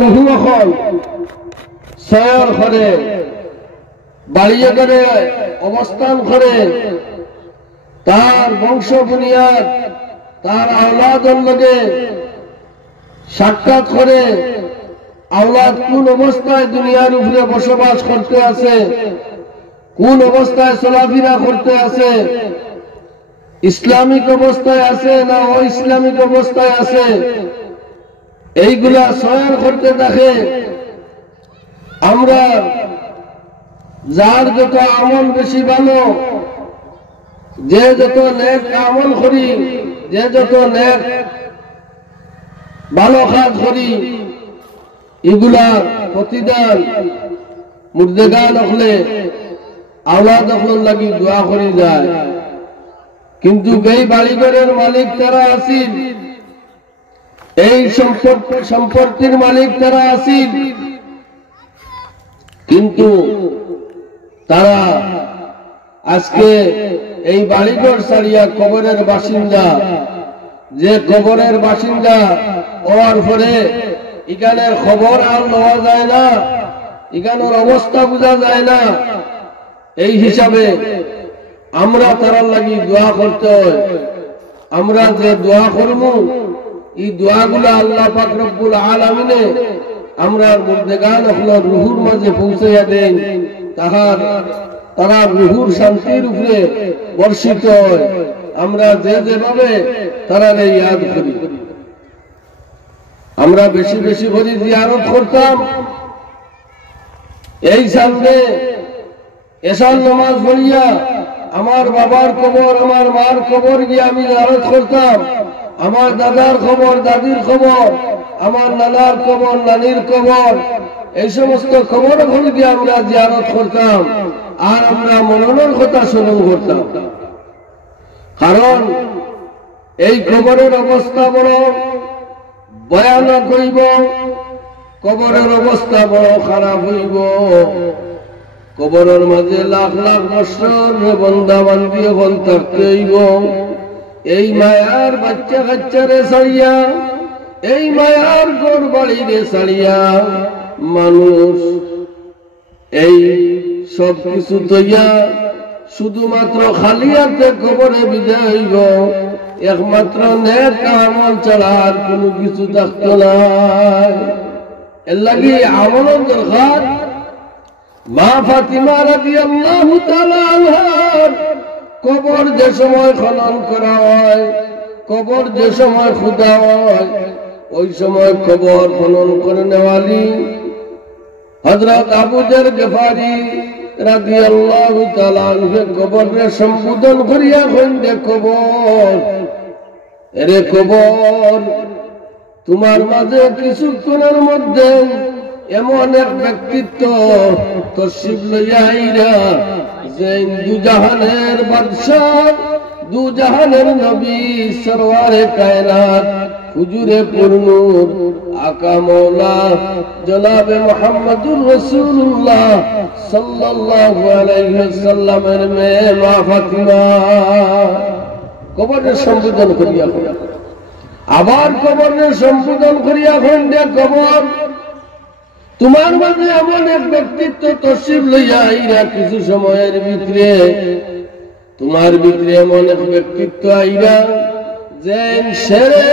রুহু এখন সয়র করে বাড়িয়ে করে অবস্থান করে তার বংশ বুনিয়াদ তার আওলাদের লগে সাক্ষাৎ করে আওলাদ কোন অবস্থায় দুনিয়ার উপরে বসবাস করতে আছে, কোন অবস্থায় চলাফেরা করতে আছে, ইসলামিক অবস্থায় আছে না ও ইসলামিক অবস্থায় আছে, এইগুলা সয়ন করতে থাকে। আমরা যার যত আমল বেশি ভালো, যে যত নেক আমল করি, যে যত নেক ভালো কাজ করি, এগুলা প্রতিদান মুর্দেগান হলে আওলাদ হলের লাগি দোয়া করে যায়। কিন্তু এই বাড়িঘরের মালিক তারা আসিল, এই সম্পত্তির মালিক তারা আসিল, কিন্তু তারা আজকে এই বাড়িঘর ছাড়িয়া কবরের বাসিন্দা, যে কবরের বাসিন্দা হওয়ার পরে এখানের খবর আর নেওয়া যায় না, এখানের অবস্থা বোঝা যায় না। এই হিসাবে আমরা তারার লাগি দোয়া করতে হয়। আমরা যে দোয়া করব এই দোয়াগুলা আল্লাহ পাক রব্বুল আলামিনে আমরা মুর্দেগান হলোর রুহুর মাঝে পৌঁছাইয়া দেন, তারা রুহুর শান্তির উপরে বর্ষিত হয়। আমরা যে যেভাবে তারা ইয়াদ করি, আমরা বেশি বেশি করে জিয়ারত করতাম। এই সামনে এশার নামাজ পড়িয়া আমার বাবার কবর, আমার মার কবর গিয়ে আমি জিয়ারত করতাম। আমার দাদার খবর, দাদির খবর, আমার নানার কবর, নানির কবর, এই সমস্ত খবর গিয়ে আমরা জিয়ারত করতাম। আর আমরা মননের কথা স্মরণ করতাম, কারণ এই কবরের অবস্থা বড় ভয়ানক হইব, কবরের অবস্থা বড় খারাপ হইব। কবরের মাঝে লাখ লাখ বছর বন্দা বান্দি এখন থাকতে হইব। এই মায়ার বাচ্চা কাচ্চারে ছাড়িয়া, এই মায়ার ঘর বাড়িরে ছাড়িয়া মানুষ এই সব কিছু তৈয়া শুধুমাত্র খালি হাতে কবরে বিদায় হইব। একমাত্র নেক আমল ছাড়া আর কোন কিছু থাকতো না। এর লাগি আমলের দরকার। মা ফাতিমা রাদিয়াল্লাহু তাআলা আনহার কবর যে সময় খনন করা হয়, কবর যে সময় খোদা হয়, ওই সময় কবর খনন করে নেওয়ালি হযরত আবু যর গফারি রাদিয়াল্লাহু তাআলা আনহু কবরে সম্বোধন করিয়া কইলে, কবর এরে কবর, তোমার মাঝে কিছুক্ষণের মধ্যে এমন এক ব্যক্তিত্ব তশরিফ লইয়া আইরা, যে দুজাহানের বাদশাহ, দুজাহানের নবী, সরওয়ারে কায়নাত, হুজুরে পুরনূর, আকা মওলা জনাবে মুহাম্মদুর রাসূলুল্লাহ সাল্লাল্লাহু আলাইহি ওয়াসাল্লামের মেয়ে মা ফাতিমা কবরের সম্বোধন করিয়া, আবার কবরের সম্বোধন করিয়া কইলে, কবর তোমার মাঝে এমন এক ব্যক্তিত্ব তশরিফ লইয়া আইরা, কিছু সময়ের ভিতরে তোমার ভিতরে এমন এক ব্যক্তিত্ব আইরা, যে শেরে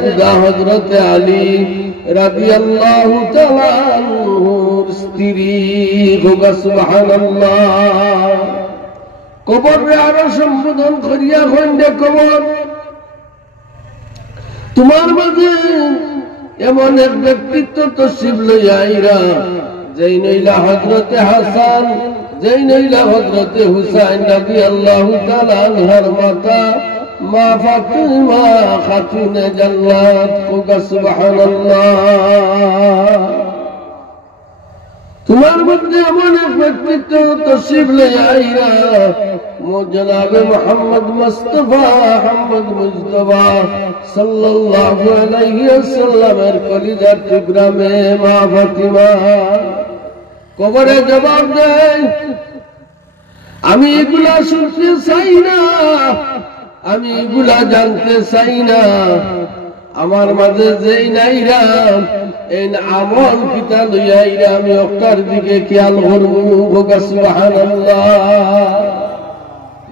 খুদা হযরতে আলী রাদিয়াল্লাহু তাআলা আনহুর স্ত্রী। সুবহানাল্লাহ। কবরে আরো সম্বোধন করিয়া কইলে, কবর তোমার মাঝে এমন এক ব্যক্তিত্ব তশরিফ লইয়া আইরা, যেই নইলা হযরতে হাসান, যেই নইলা হযরতে হুসাইন রাদিয়াল্লাহু তাআলা আনহার মাতা মা ফাতিমা খাতুনে জান্নাত। সুবহানাল্লাহ। তোমার মধ্যে এমন এক ব্যক্তিত্ব তশরিফ লইয়া আইরা, জনাবে মুহাম্মদ মুস্তাফা আহমদ মুজতবা সাল্লাল্লাহু আলাইহি ওয়াসাল্লামের কলিজার টুকরা মেয়ে মা ফাতিমা কবরে জবাব দেয়, আমি এগুলা শুনতে চাই না, আমি এগুলা জানতে চাই না, আমার মাঝে যেই নাইরাম এই আমল কিতা লইয়া আমি অক্টার দিকে খেয়াল করবো। সুবহানাল্লাহ।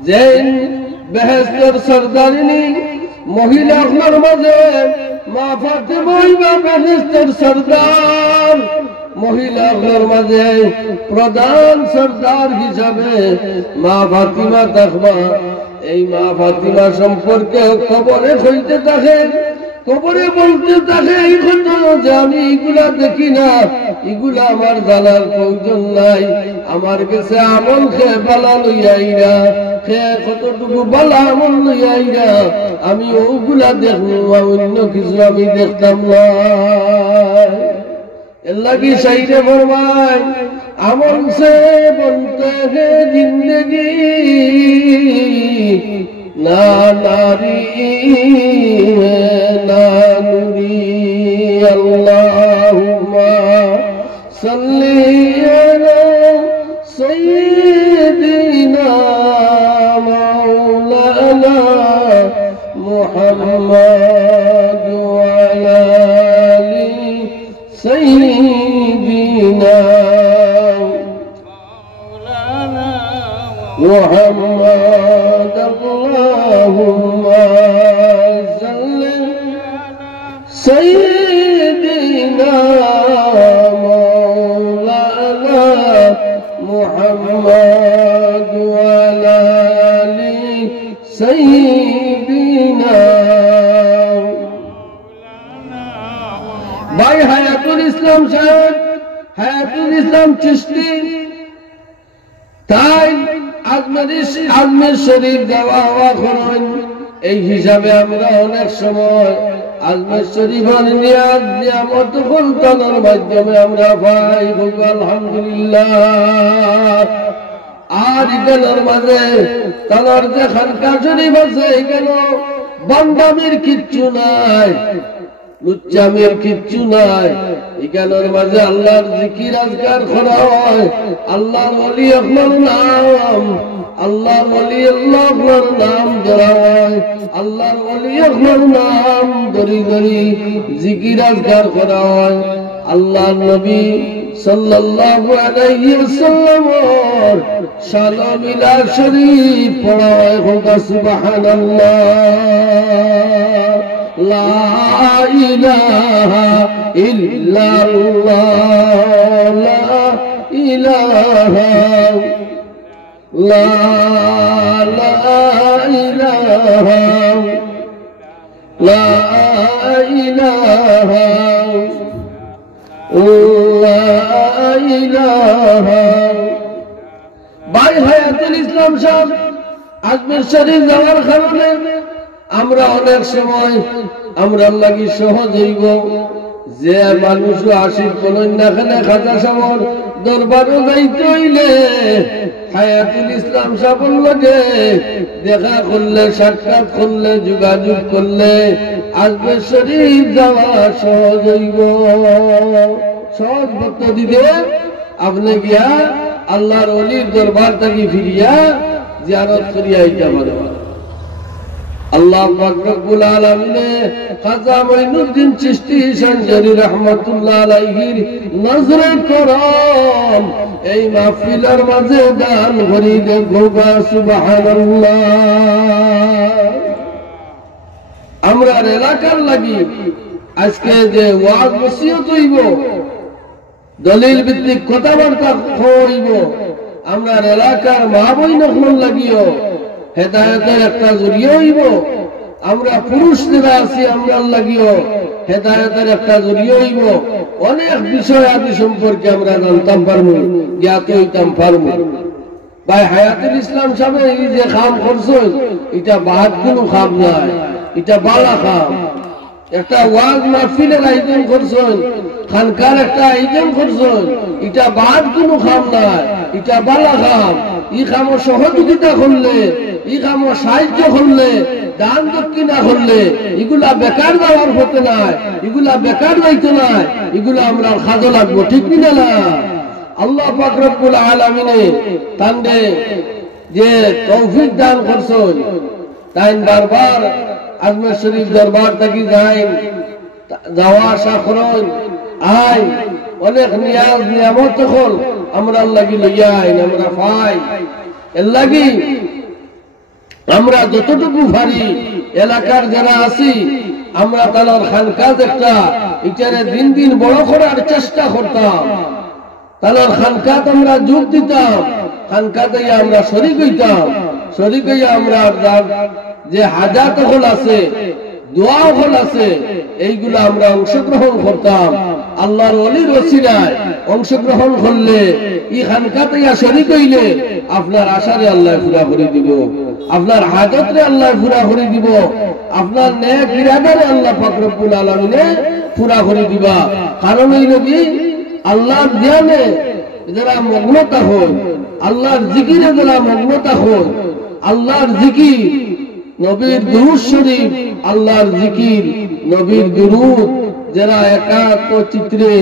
যেই বেহেশতের সরদারিনী মহিলা আপনার মাঝে মা ফাতেমা বা বেহেশতের সরদার মহিলা আপনার মাঝে প্রধান সরদার হিসাবে মা ফাতিমা থাকবা। এই মা ফাতিমা সম্পর্কে খবরে হইতে থাকে, কবরে বলতে থাকে এই কথা যে আমি এগুলা দেখি না, এগুলা আমার জানার প্রয়োজন নাই। আমার কাছে আমল খেয়ে বালা লইয়াইরা খেয়ে কতটুকু বালা আমল লইয়াইরা আমি ওগুলা দেখবো, অন্য কিছু আমি দেখতাম না। अल्लाह की शायरे फरमाए अमल से बनते है जिंदगी ना नारी है ना नूरी। अल्लाहुम्मा सल्ली अला सय्यिदिना मौलाना मुहम्मद वअला सय्यिदिना मौलाना मुहम्मद। अल्लाहुम्मा सल्ली सय्यिदिना मौलाना मुहम्मद वअला सय्यिदिना। भाई हयातुल इस्लाम साहब हयातुल इस्लाम चिश्ती তাই আজমের শরীফ দেওয়া হওয়া করেন। এই হিসাবে আমরা অনেক সময় আজমের শরীফের নিয়ামত ফলতনের মাধ্যমে আমরা পাই। আলহামদুলিল্লাহ। আর এখানের মাঝে তার যে খানকা শরীফ আছে এখানে বান্দামির কিচ্ছু নাই, লুচ্চামের কিচ্ছু নাই। এখানের মাঝে আল্লাহর জিকির আজকার করা হয়, আল্লাহর ওলি আপনার নাম, আল্লাহর ওলি আল্লাহর নাম ধরা হয়, আল্লাহর ওলি আপনার নাম ধরি ধরি জিকির আজকার করা হয়। আল্লাহর নবী সাল্লাল্লাহু আলাইহি ওয়াসাল্লামের শানা মিলাদ শরীফ পড়া হয়। সুবহানাল্লাহ। লা ইলাহা ইল্লাল্লাহ লা ইলাহা লা ইলাহা লা ইলাহা লা ইলাহা। ভাই হায়াতুল ইসলাম সাহেব আজমের শরীফ যাওয়ার কারণে আমরা অনেক সময় আমরা লাগি সহজ হইব যে মানুষ আশিক বলেন না খেলে খাজা সাহর দরবারও যাইতে হইলে হায়াতুল ইসলাম সাহর লাগে দেখা করলে সাক্ষাৎ করলে যোগাযোগ করলে আজমের শরীফ যাওয়া সহজ হইব। সহজ পদ্ধতিতে আপনি গিয়া আল্লাহর ওলির দরবার থেকে ফিরিয়া জিয়ারত করিয়া আইতে পারবেন। আল্লাহ পাক রব্বুল আলামিন খাজা মঈনুদ্দিন চিশতি সঞ্জরি রাহমাতুল্লাহ আলাইহির নজরে করম এই মাহফিলের মাঝে দান করি দেখো। সুবহানাল্লাহ। আমরা এলাকার লাগি আজকে যে ওয়াজ নসিহত হইব, দলিল ভিত্তিক কথাবার্তা হইব, আমরা এলাকার মা বোন লাগিও হেদায়েতের একটা জরিয়া হইব। আমরা পুরুষ যারা আছি আমরা লাগিও হেদায়েতের একটা জরিয়া হইব। অনেক বিষয় আদি সম্পর্কে আমরা জানতাম পারবো, জ্ঞাত হইতাম পারবো। ভাই হায়াতুল ইসলাম সাহেব এই যে কাম করছেন এটা বাদ কোনো কাম নাই, এটা বালা কাম। একটা ওয়াজ মাহফিলের আয়োজন করছেন, খানকার একটা আয়োজন করছেন, এটা বাদ কোনো কাম নাই, এটা বালা কাম। ই কাম সহযোগিতা করলে, ই কাম সাহায্য করলে, দান দক্ষিণা করলে এগুলা বেকার যাওয়ার হতে নাই, এগুলা বেকার যাইতে নাই, এগুলা আমরা খাজো লাগবো। ঠিক কিনা না? আল্লাহ পাক রব্বুল আলামিনে তান্ডে যে তৌফিক দান করছেন তাই বারবার আজমের শরীফ দরবার থেকে যায় যাওয়া আসা করেন আই অনেক নিয়াজ নিয়ামত হল আমরা লাগি লইয়া আইন আমরা পাই এর লাগি আমরা যতটুকু পারি এলাকার যারা আছি আমরা তার খানকাজ একটা এটারে দিন দিন বড় করার চেষ্টা করতাম তার খানকাত আমরা যোগ দিতাম খানকাতে আমরা শরীক হইতাম শরীক হইয়া আমরা যে হাজাত হল আছে দোয়া হল আছে এইগুলো আমরা অংশগ্রহণ করতাম আল্লাহর ওলির ওসিলায় অংশগ্রহণ করলে ই খানকাতে শরীক হইলে আপনার আশারে আল্লাহ পুরা করে দিব আপনার হাজতরে আল্লাহ পুরা করে দিব আপনার নেক ইরাদারে আল্লাহ পাক রব্বুল আলামিনে পুরা করে দিবা কারণ এই নবী আল্লাহর ধ্যানে যারা মগ্নতা হয় আল্লাহর জিকিরে যারা মগ্নতা হয় আল্লাহর জিকির নবীর দুরূদ শরীফ আল্লাহর জিকির নবীর দুরূদ যারা একাক চিত্রে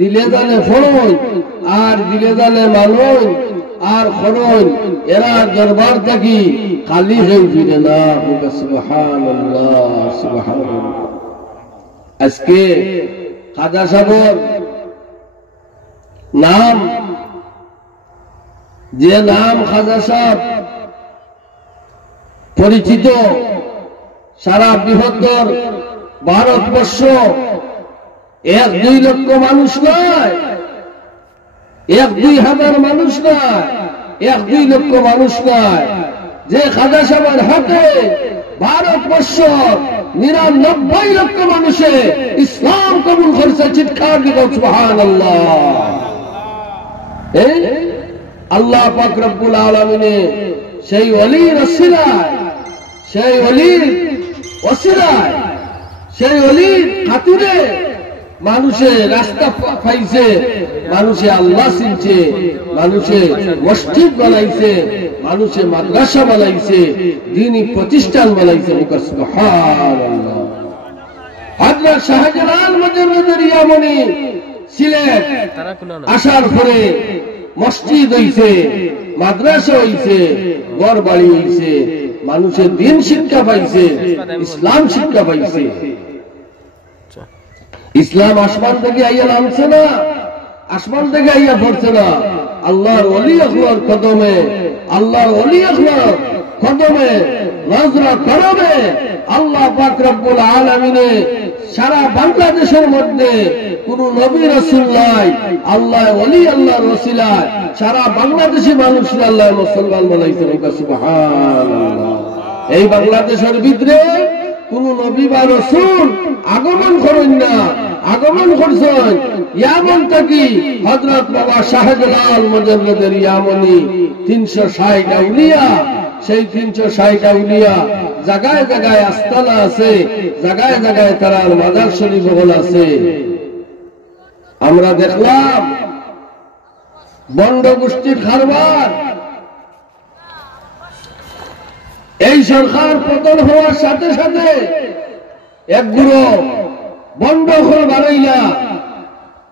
দিলে জানে ফরজ আর দিলে জানে মানন আর ফরজ এরা দরবার থাকি খালি হয়ে ফিরে না সুবহানাল্লাহ সুবহানাল্লাহ আজকে খাজা সাগর নাম যে নাম খাজা সাহেব পরিচিত সারা বৃহত্তর ভারতবর্ষ 1-2 লক্ষ মানুষ নয় 1-2 হাজার মানুষ নয় 1-2 লক্ষ মানুষ নয় যে খাজা সাহেবের হাতে ভারতবর্ষ 99 লক্ষ মানুষে ইসলাম কবুল করেছে চিৎকার দিব সুবহানাল্লাহ আল্লাহ পাক রব্বুল আলামিনে সেই ওলির ওসিলায় সেই ওলির ওসিলায় সেই ওলির খাতিরে মানুষে রাস্তা পাইছে মানুষে আল্লাহ চিনছে মানুষে মসজিদ বানাইছে মানুষে মাদ্রাসা বানাইছে দ্বীনি প্রতিষ্ঠান বানাইছে সুবহানাল্লাহ হযরত শাহজালাল মুজাদ্দিদ ইয়ামানি সিলেট আসার পরে মসজিদ হইছে মাদ্রাসা হইছে ঘর বাড়ি হইছে মানুষের দিন শিক্ষা পাইছে ইসলাম শিক্ষা পাইছে ইসলাম আসমান থেকে আইয়া নামছে না আসমান থেকে আইয়া পড়ছে না আল্লাহর ওলি আকবর কদমে আল্লাহর ওলি আকবর কদমে নজরা করবে আল্লাহ পাক রব্বুল আলামিনে সারা বাংলাদেশের মধ্যে কোন নবী রাসূল নাই আল্লাহ ওলি আল্লাহর ওসিলায় সারা বাংলাদেশি মানুষ আল্লাহ মুসলমান বানাইছেন সুবহানাল্লাহ এই বাংলাদেশের ভিতরে কোন নবী বা রাসূল আগমন করেন না আগমন করছেন ইয়ামন থেকে হযরত বাবা শাহজালাল মুজাদ্দিদ ইয়ামানি 360 আউলিয়া সেই 360 আউলিয়া জায়গায় জায়গায় আস্তানা আছে জায়গায় জায়গায় তার মাজার শরীফ হল আছে আমরা দেখলাম বন্ড গোষ্ঠীর কারবার এই সরকার পতন হওয়ার সাথে সাথে এক গুরু বন্ড হল বানাইলা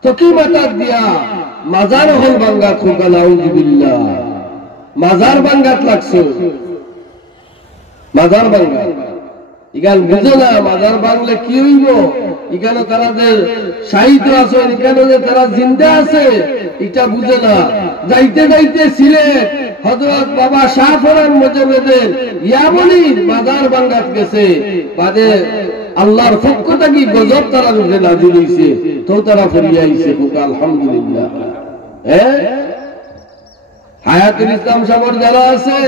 তকি মাতার দিয়া মাজার হল ভাঙ্গা খোকা নাউযুবিল্লাহ মাজার ভাঙ্গাত লাগছে মাজার ভাঙ্গা ইগান বুঝে না মাজার ভাঙলে কি হইব এখানে তারা যে সাহিত্য আছে এখানে যে তারা জিন্দা আছে এটা বুঝে না যাইতে যাইতে সিলেট হযরত বাবা শাহ ফরান মুজাদ্দিদ ইয়ামানির মাজার ভাঙ্গাত গেছে বাদে আল্লাহর পক্ষ থেকে গজব তারা রূপে নাজিল হইছে তো তারা ফিরিয়ে আইছে আলহামদুলিল্লাহ হায়াতুল ইসলাম সাগর যারা আছে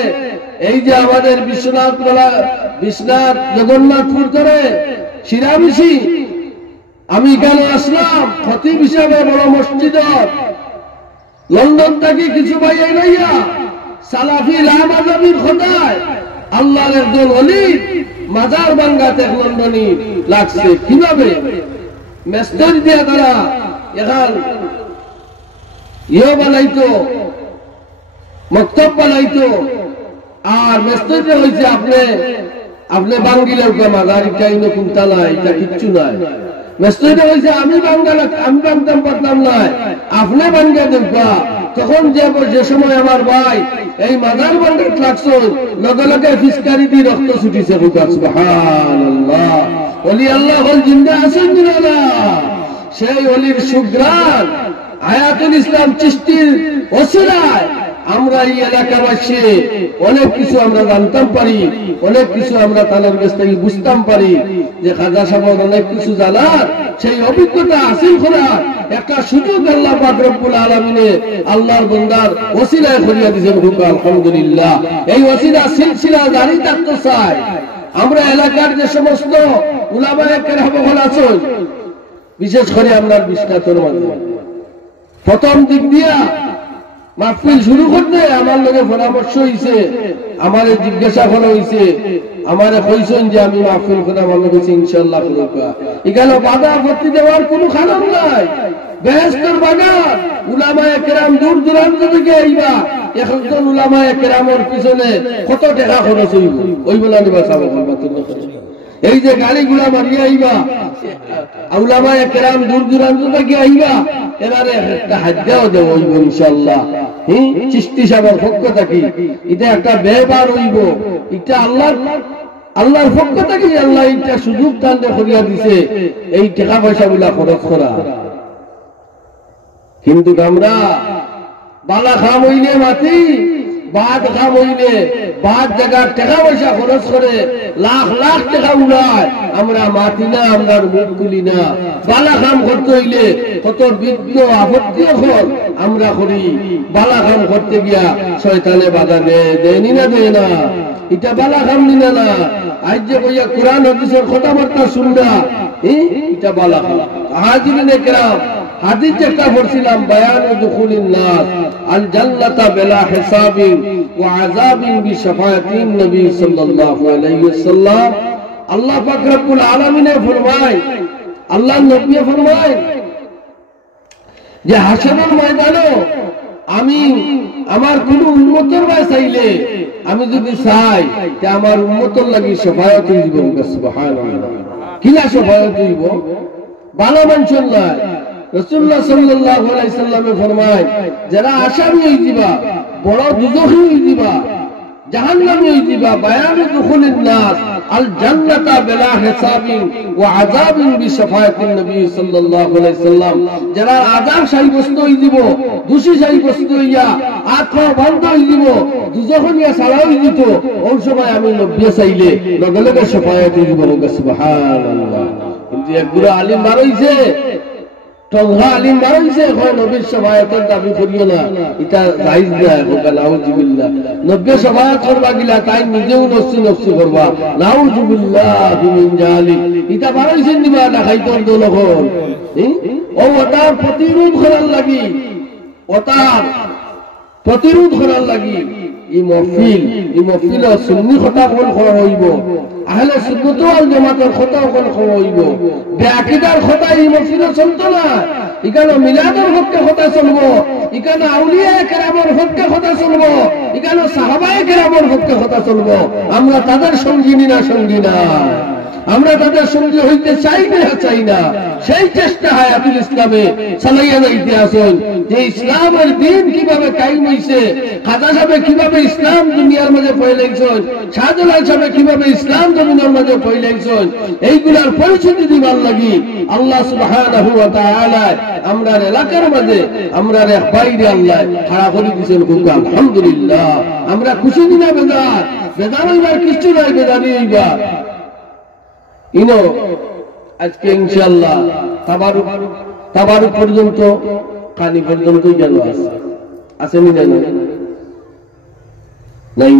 এই যে আমাদের বিশ্বনাথ জগন্নাথপুর করে শিরামিশি আমি কেন আসলাম খতিব হিসাবে বড় মসজিদ লন্ডন থেকে কিছু ভাইয়া নাইয়া সালাফি লামাজাবির খোদায় আল্লাহর একজন ওলি মাজার ভাঙ্গাতে লন্ডনী লাগছে কিভাবে মেস্তর দিয়া তারা এখন বানাইতো মক্তব বানাইতো আর মেস্তর হয়েছে আপনি বাঙ্গিলেও মাজার এটা কোনটা নাই এটা কিচ্ছু নাই মেস্তর হয়েছে আমি বাঙ্গতাম পারতাম নাই আপনি বাঙ্গা দেখবা তখন যে সময় আমার ভাই এই মাজার বাঙ্গাত লাগছো লগে লগে ফিসকারি দিয়ে রক্ত ছুটিছে সুবহানাল্লাহ ওলি আল্লাহ হল জিন্দা আছেন না, সেই অলির সুগ্রাণ হায়াতুল ইসলাম চিশতির ওসিলায় আমরা এই এলাকাবাসী অনেক কিছু আমরা জানতাম পারি, অনেক কিছু আমরা তাদের কাছ থেকে বুঝতাম পারি যে খাজা সাহেব অনেক কিছু জানার সেই অভিজ্ঞতা হাসিল করার একটা সুযোগ আল্লাহ পাক রব্বুল আলামিনে আল্লাহর বান্দার ওসিলায় করিয়া দিয়েছেন। হুক আলহামদুলিল্লাহ। এই ওসিলা সিলসিলা জারি থাকতে চাই। আমরা এলাকার যে সমস্ত উলামায়ে কেরাম আছেন, বিশেষ করে আমরা বিশ্বনাথের মাঝে প্রথম দিক দিয়া মাহফিল শুরু করতে আমার লোকে পরামর্শ হয়েছে, আমার জিজ্ঞাসা করা হয়েছে, আমার কইছেন যে আমি মাহফিল করে আমার লোক ইনশাল্লাহ করবা। এখানে বাধা আপত্তি দেওয়ার কোনো কারণ নাই। বেহেশতের বাগান, উলামায়ে কেরাম দূর দূরান্ত থেকে আইবা, একজন উলামায়ে কেরামের পিছনে কত টাকা খরচ হইব ওই বলা নিবা সাবা। এই যে গাড়িগুলা মারিয়া আইবা, উলামায়ে কেরাম দূর দূরান্ত থেকে আইবা, এবারে একটা হাজ্জাও দেব হইব ইনশাআল্লাহ। চিশতি সাহেবের পক্ষ থেকে এটা একটা ব্যবহার হইব, এটা আল্লাহর পক্ষ থেকে আল্লাহ এটা সুযোগ দান করিয়া দিছে এই টাকা পয়সা গুলা খরচ করা। কিন্তু আমরা বালা খাম হইলে মাটি, বাদ খাম হইলে বাদ জায়গার টাকা পয়সা খরচ করে লাখ লাখ টাকা উড়ায়, আমরা মাটি না, আমরা মুখ তুলি না। বালা খাম করতে হইলে কত বিঘ্ন আপত্তিও ফল আমরা করি। বালা খাম করতে গিয়া শয়তানে বাধা দেয়নি না, দেয় না। এটা বালা খাম নিনা না। আজ যে কইয়া কোরআন হাদিসের কথাবার্তা শুনরা, এটা বালা খাম। হাজিরিনে কেরাম হাদিস একটা পড়ছিলাম, বায়ান দুখুলিন নাস আল জান্নাতা বিলা হিসাবিন ওয়া আযাবিন বিশফাআতিন নবী সাল্লাল্লাহু আলাইহি ওয়াসাল্লাম। আল্লাহ পাক রব্বুল আলামিন ফরমায়, আল্লাহর নবী ফরমায় যে হাসরের ময়দানে আমি আমার কোন উম্মতের ভাই চাইলে, আমি যদি চাই যে আমার উম্মতের লাগি শাফায়াত হইব, সুবহানাল্লাহ। কিলা শাফায়াত হইব? ভালো মানুষের নয়। রাসূলুল্লাহ সাল্লাল্লাহু আলাইহি সাল্লামে ফরমায়, যারা আসামি হই দিবা, বড় দুজখী হই দিবা, জাহান্নামী হই দিবা, বায়ান দুখুলিন নাস আল জান্নাতা বিলা হিসাবিন ওয়া আযাবিন বিশফাআতিন নবী সাল্লাল্লাহু আলাইহি সাল্লাম। যারা আযাব সাব্যস্ত হই দিব, দোষী সাব্যস্ত হইয়া আত্মা বন্ধ হই দিব, দুজখনিয়া সারা হই দিত, ওই সময় আমি নবী চাইলে লগে লগে শাফায়াত দিব। সুবহানাল্লাহ। কিন্তু একগুলো আলিম বাড়াইছে, টঙ্গা আলিম বাড়াইছে, নবীর শাফায়াতের দাবি করিও না, এটা জায়েজ না। নাউযুবিল্লাহ। নবী শাফায়াত করবা গিলা তাই নিজেও নফসি নফসি করবা, নাউযুবিল্লাহ মিন জালিক। এটা বাড়াইছেন দিবা না খাইতর দলখন। ও ওটার প্রতিরোধ করার লাগি, ওটার প্রতিরোধ করার লাগি এই মহফিল সুন্নি কথা কোন করা হইব, আহলে সুন্নাত ওয়াল জামাতের কথা কোন করা হইব। বেআকিদার কথা এই মহফিলে চলতো না। এখানে মিলাদের পক্ষে কথা চলবো, এখানে আউলিয়া কেরামের পক্ষে কথা চলবো, এখানে সাহাবায়ে কেরামের পক্ষে কথা চলবো। আমরা তাদের সঙ্গী না, আমরা তাদের সঙ্গে হইতে চাই না। সেই চেষ্টা হায়াতুল ইসলামে চালাইয়া যাইতে আসেন যে ইসলামের দিন কিভাবে কায়েম হইছে, খাজা সাহেব কিভাবে ইসলাম দুনিয়ার মাঝে ফয়লাইছেন, শাহজালাল সাহেব কিভাবে ইসলাম দুনিয়ার মাঝে ফয়লাইছেন, এইগুলার পরিচিতি দিবার লাগি আল্লাহ সুবহানাহু ওয়া তাআলা আমরার এলাকার মাঝে আমরার এক বাইরে আল্লাহ খাড়া করে দিয়েছেন। আলহামদুলিল্লাহ। আমরা খুশি দিনা বেদার হইবার কিছু নাই, বেদানি হইবা ইনো। আজকে ইনশাআল্লাহ তাবারুক পর্যন্ত কানি পর্যন্ত গেল আসেনি নাই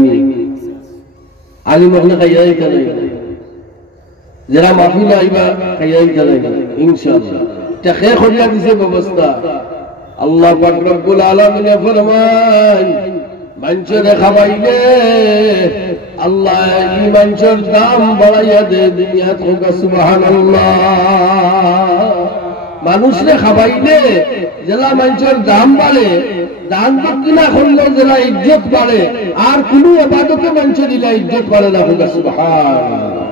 আলিম হলে খাইয়াই গেল, যারা মাহফিল আইবা খাইয়াই গেল ইনশাআল্লাহ। এটা খেয়ে করিয়া দিছে ব্যবস্থা। আল্লাহ পাক রব্বুল আলামিন ফরমান, মানুষের খাবাইলে আল্লাহ এই মানুষের দাম বাড়াইয়া দে দুনিয়াত। সুবহানাল্লাহ। মানুষরে খাবাইলে জেলা মানুষের দাম বাড়ে, দান দক্ষিণা করলে জেলা ইজ্জত বাড়ে, আর কোন ইবাদতে মানুষ দিলে ইজ্জত বাড়ে না। সুবহানাল্লাহ।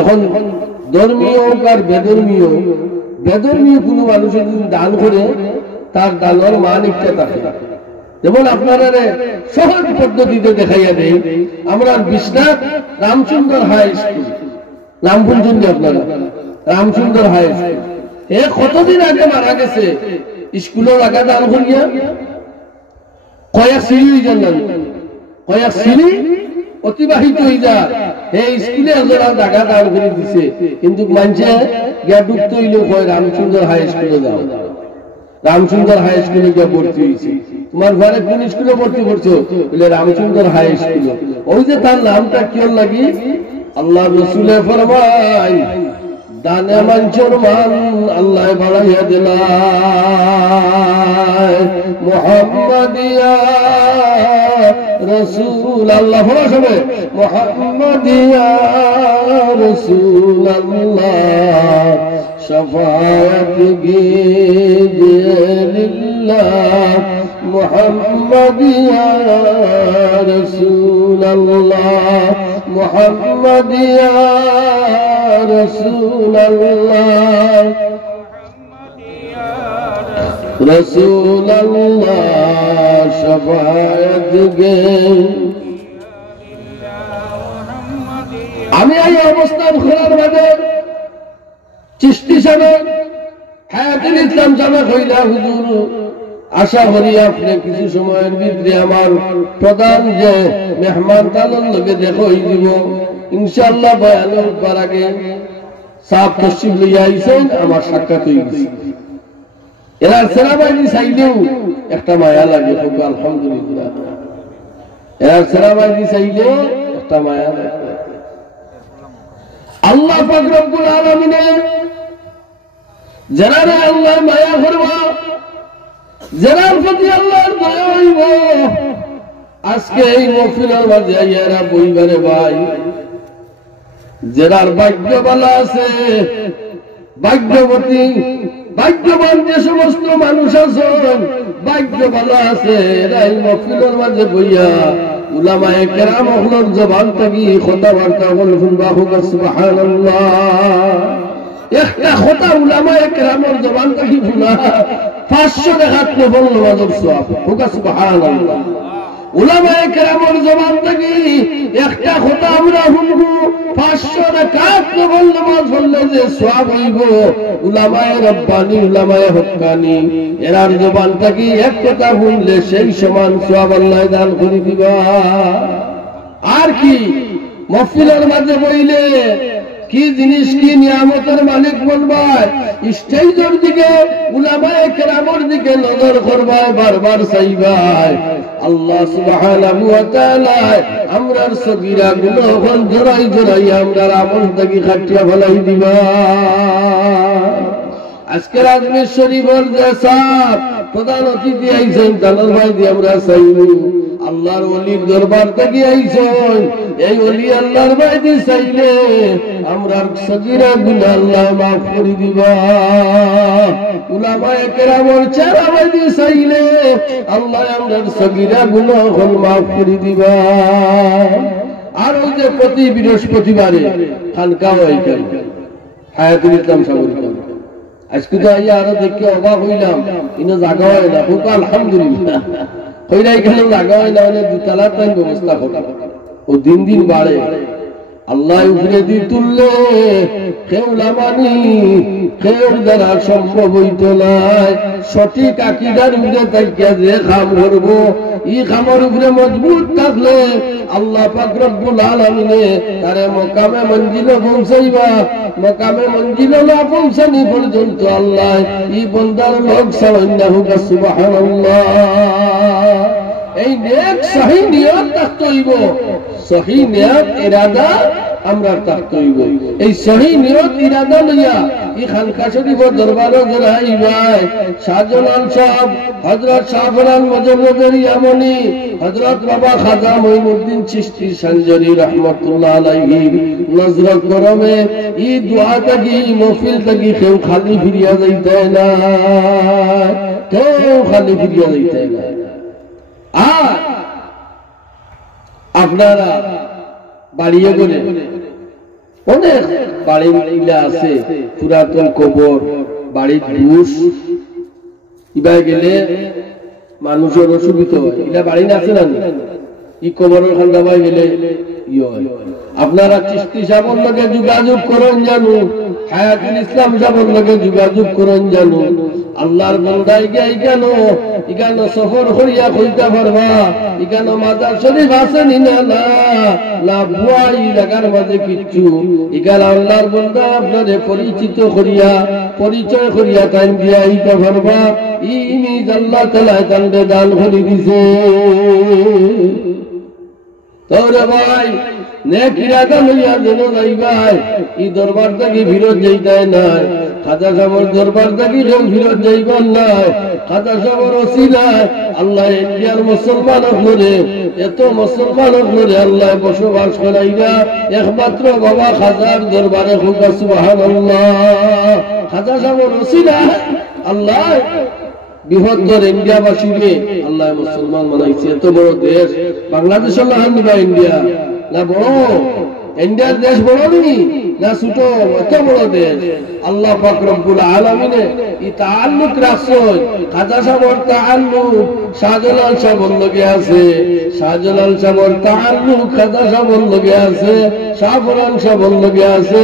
এখন ধর্মীয় হোক আর বেধর্মীয় কোনো মানুষের যদি দান করে তার দানের মান ইচ্ছা থাকে। যেমন আপনারা সহজ পদ্ধতিতে দেখাইয়া দেই, আমরা বিশ্বনাথ রামচন্দ্র হাই স্কুল নাম শুনছেন আপনারা? Ramsundar high school. এ কতদিন আগে মারা গেছে, স্কুলের আগা দান করিয়া কয়েক সিঁড়ি জানান, কয়েক সিঁড়ি অতিবাহিত হয়ে যা এই স্কুলে এজোড়া জায়গা দান করে দিছে, কিন্তু মানুষে গিয়া ডুবতে হইলেও কয় রামসুন্দর হাই স্কুলে যাও, রামসুন্দর হাই স্কুলে গিয়া ভর্তি হয়েছে। তোমার ঘরে কোন স্কুলে ভর্তি করছো? বলে রামসুন্দর হাই স্কুলে। ওই যে তার নামটা কেউ লাগি, আল্লাহ রসুলে ফরমায় দানে মাঞ্চর মান আল্লাহ বাড়াইয়া দিলায় মুহাম্মাদিয়া রসুল আল্লাহ ফরমাবে মুহাম্মাদিয়া রসুল আল্লাহ শফায়াত গিয়ে লিল্লাহ মুহাম্মাদিয়া রসুল আল্লাহ মুহাম্মাদিয়া রসুল আল্লাহ রসুল আল্লাহ শফায়াত গে। আমি এই অবস্থান খোলার বাদে চিশতি সাহেব হায়াতুল ইসলাম সাহেব হইলা হুজুর আশা করি আপনি কিছু সময়ের ভিতরে আমার প্রধান যে মেহমান তাদের লোকে দেখো দিব ইনশাআল্লাহ বয়ানের উঠবার আগে সাপ তশরিফ লইয়া আইছেন, আমার সাক্ষাৎ হয়ে গেছে। এরা সেনাবাহিনী চাইলেও একটা মায়া লাগে, আলহামদুলিল্লাহ। এরা সেনাবাহিনী চাইলেও একটা মায়া লাগে। আল্লাহ পাক রব্বুল আলামিনে যারা আল্লাহ মায়া করবা, যারা প্রতি আল্লাহর দয়া হইব, আজকে এই মহফিলের মাঝে এরা বইবারে ভাই, যারার ভাগ্য ভালো আছে, ভাগ্যবতী ভাগ্যবান যে সমস্ত মানুষ আছেন, ভাগ্য ভালো আছে, এরা এই মহফিলের মাঝে বইয়া উলামায়ে কেরাম হলর জবান থেকে কথাবার্তা বলছেন। বাহুকা সুবহানাল্লাহ। একটা কথা উলামায়ে কেরামের জবান থেকে শোনা 500 টাকার নফল নামাজের সওয়াব। হুকা সুবহানাল্লাহ। উলামায়ে কেরামের জবান থেকে একটা কথা আমরা শুনবো, 500 টাকার নফল নামাজ পড়লে যে সওয়াব হইব, উলামায়ে রব্বানি উলামায়ে হক্কানি এরার জবান থেকে এক কথা শুনলে সেই সমান সওয়াব আল্লাহ দান করে দিবা। আর কি মহফিলের মাঝে বইলে কি জিনিস, কি নিয়ামতের মালিক বলবায়, স্টেজের দিকে উলামায়ে কেরামের দিকে নজর করবায়, বারবার চাইবায়। আল্লাহ সুবহানাহু ওয়া তাআলা আমরার সগীরা গুনাহগান জড়াই জড়াই আমরার আমল থেকে কাটিয়া ফেলাই দিবা। আজকে আজমির শরীফের যে সাহেব প্রধান অতিথি আইছেন, তাদের ভাই দিয়ে আমরা চাইনি আল্লাহর ওলির দরবার থেকে আইছেন, এই ওলি আল্লাহর বাইরে চাইলে আমরা সগীরা গুনাহ আল্লাহ মাফ করে দিবা। উলামায়ে কেরামের চেহারা বাইরে চাইলে আল্লাহ আমরা সগীরা গুনাহ মাফ করে দিবা। আর ওই যে প্রতি বৃহস্পতিবারে খানকা হয় হায়াতুল ইসলাম সাহেব, আজকে তো আরো দেখে অবাক হইলাম, ইনো জায়গা হয় না। খুব আলহামদুলিল্লাহ হইলে এখানে জায়গা হয় না, মানে দুতলার টাইম ব্যবস্থা হবে, ও দিন দিন বাড়ে। আল্লাহ উপরে দিয়ে তুললে কেউ লামানি, কেউ দ্বারা সম্ভব হইত নাই। সঠিক আকিদার উপরে তাকিয়া যে কাম করবো, এই কামের উপরে মজবুত থাকলে আল্লাহ পাক রব্বুল আলামিনে তারে মকামে মঞ্জিলে পৌঁছাইবা। মকামে মঞ্জিলে না পৌঁছানি পর্যন্ত আল্লাহ এই বন্দার লোক সামান্না হোক। সুবহানাল্লাহ। এই নেক সহি নিয়ত থাকতে হইব, সহি নিয়ত ইরাদা আমরা থাকতে হইব। এই সহি নিয়ত ইরাদা লইয়া এই খানকা শরীফের দরবারে যারা আইবাই, শাহজালাল সাহেব, হযরত শাহজালাল মুজাদ্দিদ ইয়ামানি, হযরত বাবা খাজা মঈনুদ্দিন চিশতি সঞ্জরি রাহমাতুল্লাহ আলাইহি নজরত করমে এই দোয়া থাকি মহফিল থাকি কেউ খালি ফিরিয়া যাইতে না, কেউ খালি ফিরিয়া যাইতে না। আর আপনারা বাড়িয়ে বলে অনেক বাড়ি মিলা আছে, পুরাতন কবর, বাড়ির ঘুষ ইবা গেলে মানুষের অসুবিধা হয়। এটা বাড়ি আছে না, ই কবরের খান্দাবাই গেলে আপনারা চিশতি সাহেবের লগে যোগাযোগ করেন জানু, হায়াতুল ইসলাম সাহেবের লগে যোগাযোগ করেন জানু। আল্লাহর বান্দা ইগানো ইগানো সফর করিয়া কইতে পারবা ইগানো মাজার শরীফ আছে না না না বুয়াই লাগার মাঝে কিচ্ছু ইগাল আল্লাহর বান্দা আপনারে পরিচিত করিয়া পরিচয় করিয়া টাইম দিয়া ইতে পারবা। ইমিজ আল্লাহ তাআলা তানরে দান করে দিছে। তোরে ভাই নেক ইরাদা লইয়া যেন যাইবাই, এই দরবার থেকে ফিরত যাইতে নাই। খাজা সাহেবের দরবার থেকে কেউ ফিরত যাইবার নাই। খাজা সাহেবের ওসিলায় আল্লাহ ইন্ডিয়ার মুসলমান হলে এত মুসলমান হলে আল্লাহ বসবাস করাইরা একমাত্র বাবা খাজার দরবারে হোকা সুবহানাল্লাহ। খাজা সাহেবের ওসিলায় আল্লাহ বৃহত্তর ইন্ডিয়াবাসীকে আল্লাহ মুসলমান বানাইছে। এত বড় দেশ বাংলাদেশ আল্লাহ নিবা ইন্ডিয়া না বড়, ইন্ডিয়ার দেশ বড় নি না ছোট, এত বড় দেশ। আল্লাহ পাক রব্বুল আলামিনে এই তাআল্লুক রাখছেন। খাজা সাহেবের তাআল্লুক শাহজালাল সাহেবের লগে আছে, শাহজালাল সাহেবের তাআল্লুক খাজা সাহেবের লগে আছে, শাহপুরান সাহেবের লগে আছে।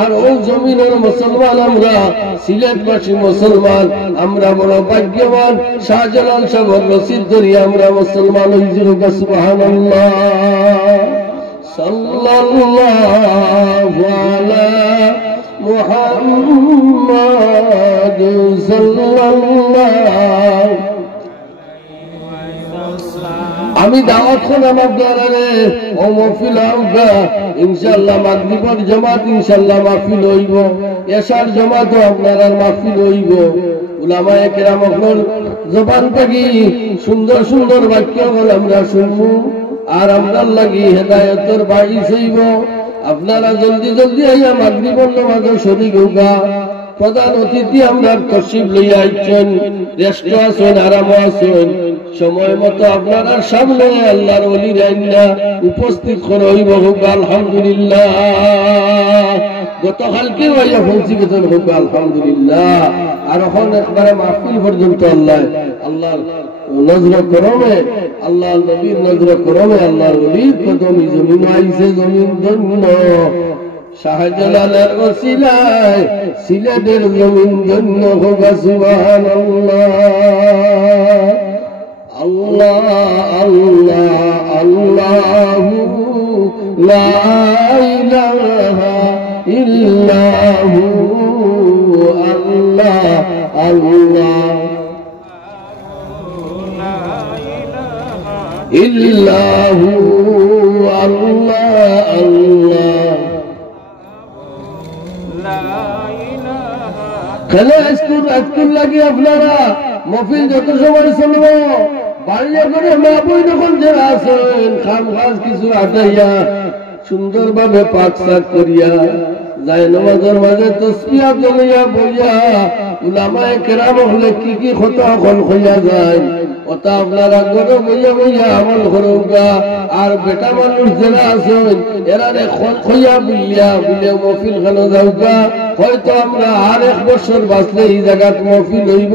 আর ওই জমিনের মুসলমান আমরা সিলেটবাসী মুসলমান, আমরা বড় ভাগ্যবান। শাহজালাল সাহেবের রশিদ ধরি আমরা মুসলমান হইছি। সুবহানাল্লাহ। সাল্লাল্লাহু আলা মুহাম্মাদ সাল্লাল্লাহু। আমি দাওয়াত করলাম আপনারা ও মহফিল আউগা ইনশাআল্লাহ মাগরিবের জামাত ইনশাআল্লাহ মাহফিল হইব, এশার জামাতও আপনারা মাহফিল হইব। উলামায়ে কেরাম আপনার জবান থেকে সুন্দর সুন্দর বাক্য বলে আমরা শুনবো আর আমরার লাগি হেদায়েতের বাড়ি হইব। আপনারা জলদি জলদি আইয়া মাগরিবের নামাজে শরীক হউগা। প্রধান অতিথি আমরা তশরিফ লইয়া আইছেন, রেস্ট আছেন, আরাম আছেন। সময় মতো আপনারা সামনে আল্লাহর ওলির আইনা উপস্থিত করে হইব। হোক আলহামদুলিল্লাহ। গতকালকে আইয়া পৌঁছি গেছেন, হোক আলহামদুলিল্লাহ। আর এখন একবারে মাহফিল পর্যন্ত আল্লাহ আল্লাহর নজর করমে, আল্লাহ নবীর নজর করমে, আল্লাহর ওলির কদম জমিন আইছে, জমিন ধন্য। শাহজালালের ওসিলায় সিলেটের জমিন ধন্য হোক। সুবহানাল্লাহ। আল্লাহ আল্লাহ আল্লাহু লা ইলাহা ইল্লাহু আল্লাহ আল্লাহ ইল্লাহু আল্লাহ আল্লাহ। খেলে আজকুর লাগে আপনারা মফিল যত সময় চলবো বাড়িয়া করে মা বই যখন যারা আছেন খাম খাস কিছু আটাইয়া সুন্দরভাবে পাক শাক করিয়া যায় নামাজের মাঝে তসবিহ জ্বলিয়া বইয়া উলামায়ে কেরাম হলে কি কি কথা হল হইয়া যায় ওটা আপনারা ঘরে বইয়া বইয়া আমল করুগা। আর বেটা মানুষ যারা আছেন এরা খইয়া বুলিয়া বুলিয়া মফিল খানো যাওগা। হয়তো আমরা আর 1 বছর বাঁচলে এই জায়গাত মফিল হইব,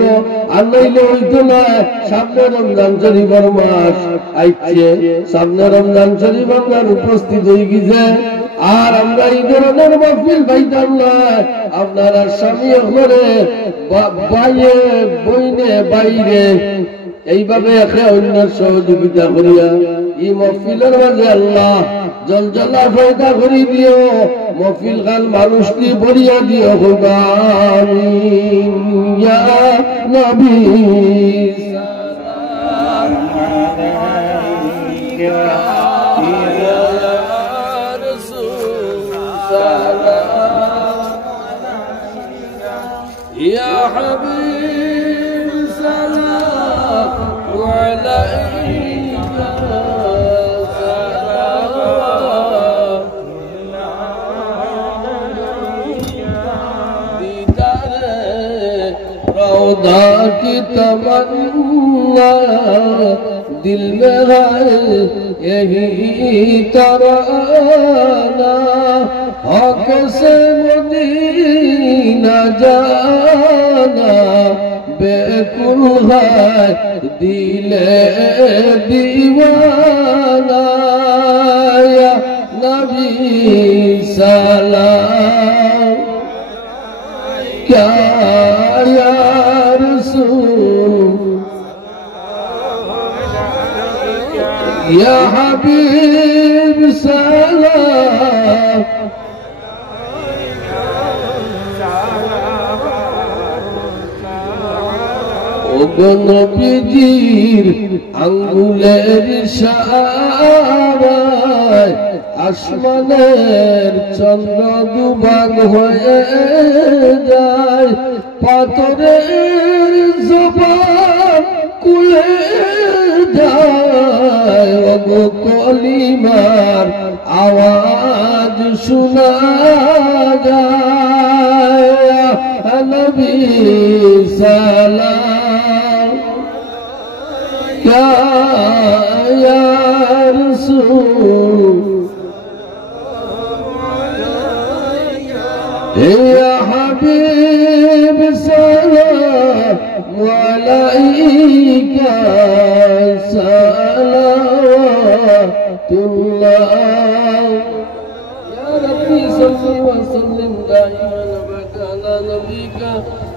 আর নইলে হইতো না। সামনে রমজান শরীফের মাস আইছে, সামনে রমজান শরীফ আপনার উপস্থিত হয়ে গেছে। আর আমরা এই ধরনের মফিল পাইতাম না। আপনারা স্বামী ঘরে বাইরে বইনে বাইরে এইভাবে একে অন্যের সহযোগিতা করিয়া এই মফিলের মাঝে আল্লাহ জলজলা পয়দা করি দিও। মফিল খান মানুষকে ভরিয়া দিও। আমিন ইয়া নবী ইয়া হাবিব সালাম আলাইকা সালাম दीदारे रौदा की तमन्ना दिल में है यही तराना हक से मदीना जाना बेकुल है दिले दीवाना या नबी सलाम क्या या रसूल या हबीब सलाम নবীজির আঙ্গুলের ইশারায় আসমানের চন্দ্র দুভাগ হয়ে যায় পাথরের জবান কুলে যায় ওগো কলিমার আওয়াজ শোনা যায় নবী সালাম क्या या रसूल या हबीब सलाम अलैका सलावतुल्लाह या रब्बी सल्ली व सल्लिम दाइमन अबदा अला नबीका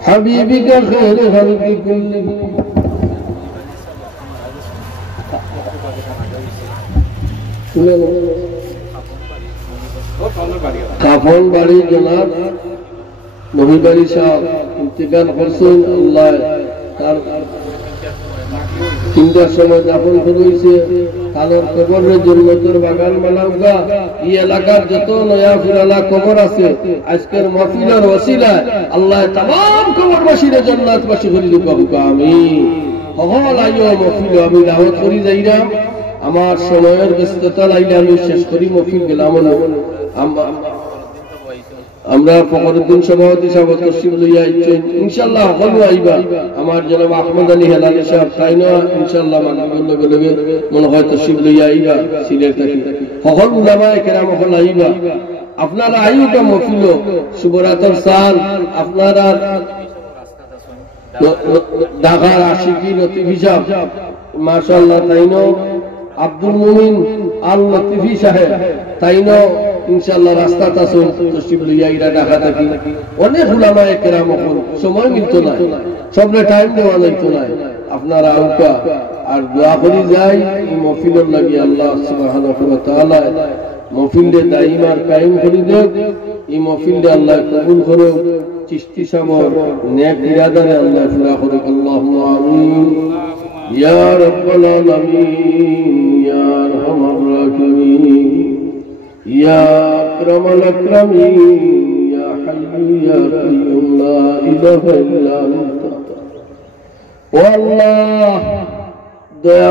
हबीबिका खैर खल्क़ि कुल्लिहिम কাফন বাড়ি জনাব নবী বাড়ি সাহেব ইন্তেকাল করছেন আল্লাহ তার 3টার সময় দাফন করেছে তাদের কবরের জান্নাতের বাগান বানাওগা এই এলাকার যত নয়া পুরানা কবর আছে আজকের মাহফিলের ওসিলায় আল্লাহ तमाम কবরবাসীদের জান্নাতবাসী করে দিক আমিন হল আইও মাহফিল আমি দাওয়াত করি যাইরাম আমার সময়ের ব্যস্ততা লাইলে আমি শেষ করি মফিল গেলাম আমরা ফখরুদ্দিন সভাপতি সাহেব তশরিফ লইয়া আইছেন ইনশাআল্লাহ হলো আইবা আমার জনাব আহমদ আলী হেলালি সাহেব তাইনা ইনশাআল্লাহ মানবন্ধ লগে মনে হয় তশরিফ লইয়া আইবা সিলেট থেকে ফখর উলামায়ে কেরাম হল আইবা আপনারা আইবা মফিল শুভরাতর সাল আপনারা ঢাকার আশিকি লতিফ হিসাব মাশাআল্লাহ তাইনো আব্দুল মুমিন আল লতিফি সাহেব তাইনো ইনশাআল্লাহ রাস্তা তাসুন তশরিফ লইয়া ইরা ঢাকা থেকে অনেক উলামায়ে কেরাম সময় মিলতো না সবরে টাইম দেওয়া যাইতো না আপনারা আউকা আর দোয়া করি যাই এই মাহফিলের লাগি আল্লাহ সুবহানাহু ওয়া তাআলা মাহফিলে দাইম আর কায়েম করে দেন এই মাহফিলে আল্লাহ কবুল করো চিশতি সাহেবের নেক ইরাদারে আল্লাহ পুরা করুক আল্লাহুম্মা আমিন ইয়া রাব্বাল আলামিন ইয়া আরহামার রাহিমিন ইয়া আকরামাল আকরামিন ইয়া হাইয়্যু ইয়া কাইয়্যুম লা ইলাহা ইল্লা আনতা ও আল্লাহ দয়া